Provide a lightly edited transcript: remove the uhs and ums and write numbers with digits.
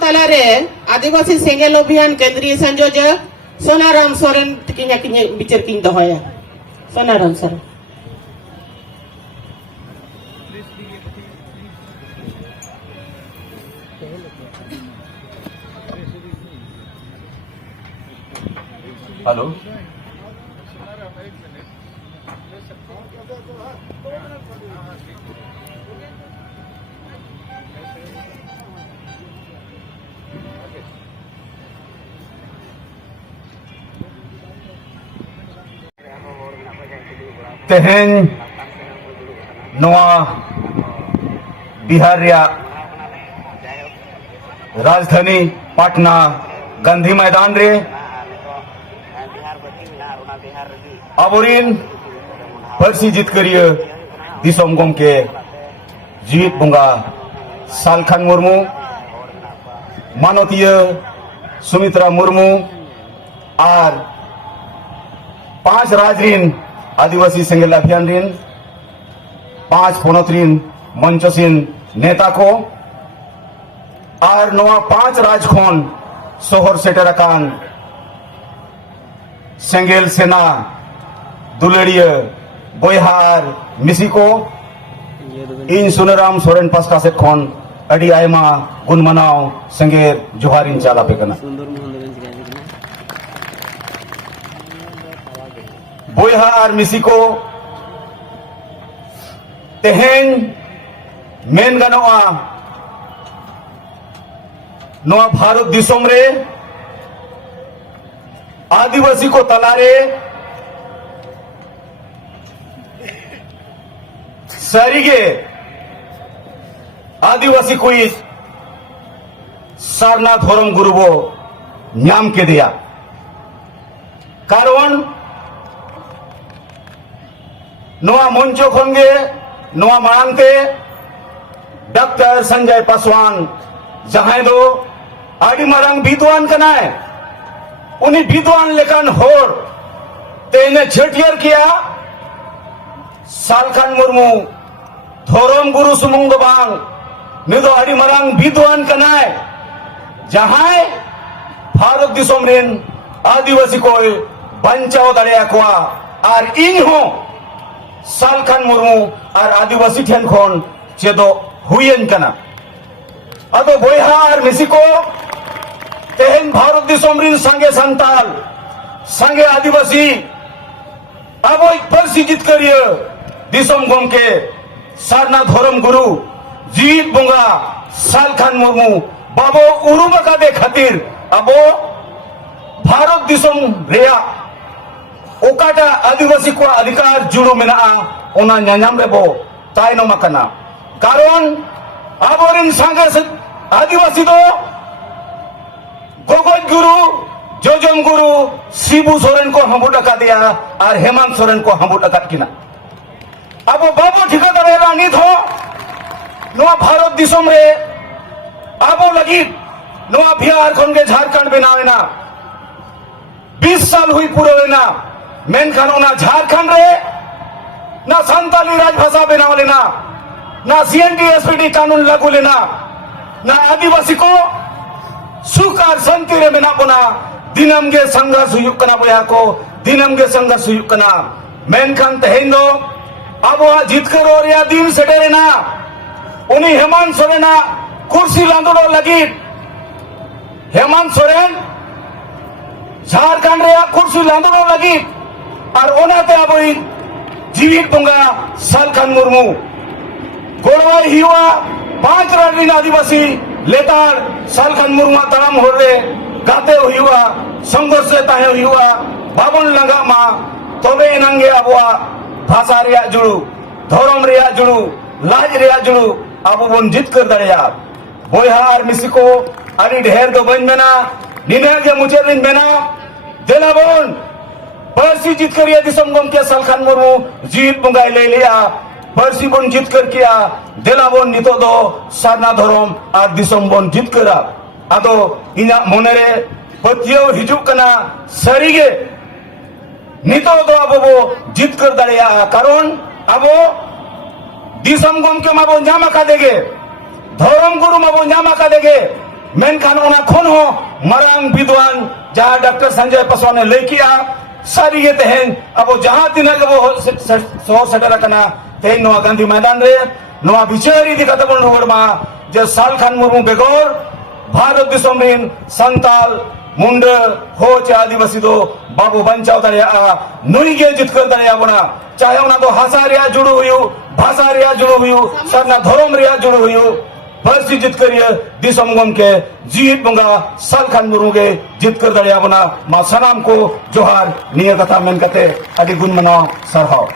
तालारे आदिवासी सेंगेल अभियान केंद्रीय संयोजक सोनाराम सोरेन तकिन बिचार किन दोहया सोनाराम सर हेलो तेहेन नवा बिहार राजधानी पाटना गांधी मैदान रे आबोरिन पार्सी जितकरिया दिसोम गमके जीवित बंगा सालखान मुर्मू मानतीय सुमित्रा मुर्मू और 5 राजरीन आदिवासी सेंगेल अभियान रिन 5 पोनोत्रीन मंचसीन नेता को और नवा 5 राजखोन शहर सेटरकान सेंगेल सेना दुलेड़िया बोयहार मिसिको इन सुनाराम सोरेन पास्टा सेट खन अडी आयमा गुन मनाव सेंगेर जोहारिन चाला पेकना बोयहार मिसिको तेहेन मेन गानोआ नवा भारत दिसोम रे आदिवासी को तलारे सारिगे आदिवासी कोई सारना धर्म गुरु बो नाम के दिया कारण नवा मंचो खनगे नवा मांगते डॉक्टर संजय पासवान जहां दो आदि मारंग विद्वान कनाए उन्हीं विद्वान लेखन होर तेने छेटियर किया सालखान मुर्मू धोरम गुरु सुमुंग बांग निदो आदि मारंग विद्वान कनाए जहां भारत दिसोम रेन आदिवासी को बंचाओ दड़िया कोआ और इन हो सालखान मुर्मू और आदिवासी ठेन खन चेदो हुयन कना अदो बोयहार मिसिको तेहेन भारत दिसोम रिन संगे संताल संगे आदिवासी अब पार्सी जितकरिया दिसोम गमके सारना धर्म गुरु जीवित बंगा सालखान मुर्मू बाबो उरुमका दे खातिर अब भारत दिसोम रेया ओकाटा आदिवासी को अधिकार जुड़ो मेना ओना न्यायाम रेबो तायनम आकना कारण आबोरिन संगे आदिवासी दो गोगोज गुरु जोजम गुरु शिबू सोरेन को हम्बुट अका दिया और हेमंत सोरेन को हम्बुट अका किना अब बाबू ठिका दरेरा नित हो नवा भारत दिसोम रे आबो लगी नवा बिहार खनगे झारखंड बनावेना 20 साल हुई पुरोवेना मेनखान ओना झारखंड रे ना संताली राजभाषा बनाव लेना ना सीएनटी एसपीटी कानून लागू लेना ना आदिवासी को सुख और शांति रे मेना बना दिनम गे संघर्ष हुयुक कना बोया को दिनम गे संघर्ष हुयुक कना मेनखान तेहेन दो अब जितकर और या दिन सेटेरेना उनी हेमंत सोरेना कुर्सी लांदोड़ो लगी हेमंत सोरेन झारखंड रे कुर्सी लांदोड़ो लगी और ओनाते अब जीवित बंगा सालखान मुर्मू गोड़वाई हुआ 5 राजनीति आदिवासी लेतार सालखान मुर्मू तराम हो रे गाते हुआ संघर्ष ताहे हुआ बाबन लगा मा तबे नंगे अबवा भाषा रे जुड़ू धर्म रे जुड़ू लाज रे जुड़ू अब बन जितकर दड़िया बोयहार मिसिको अड़ी ढेर दो बन मेना निने के मुझे रिन मेना देना बोन पार्सी जितकर दिसम गम के सालखान मुर्मू जीत बंगाई ले लिया पार्सी बन जितकर किया देला बोन नितो दो सारना धर्म और दिसम बन जितकर आदो इना मोनेरे पतियो हिजुक कना सरीगे नितो दो अब जितकर दड़िया कारण अब दिसम गम के माबो ᱧᱟᱢ ᱟᱠᱟᱫᱮᱜᱮ धर्म गुरु माबो ᱧᱟᱢ ᱟᱠᱟᱫᱮᱜᱮ मेनखान ओना खन हो मरांग विद्वान जहां डॉक्टर संजय पासवान ने लay किया सारी ये तेहन अब जहां तिनाग अब शहर सेटर कना तेहन नोआ गांधी मैदान रे नोआ बिचारी दी कथा बन रुगड़ मा जे सालखान मुर्मू बेगोर भारत दिसम रिन संताल मुंडा हो चे आदिवासी दो बाबू बंचाव दाड़ेया नुई गे जितकर दाड़ेया बना चाहे उना दो हासा रिया जुड़ू हुयु भाषा रिया जुड़ू हुयु सरना धर्म रिया जुड़ू हुयु बस जितकर ये दिसम गम के जीत बंगा सालखान मुर्मू गे जितकर दाड़ेया बना मा सनाम को जोहार निया कथा मेन कते अडी गुण मना सरहाव।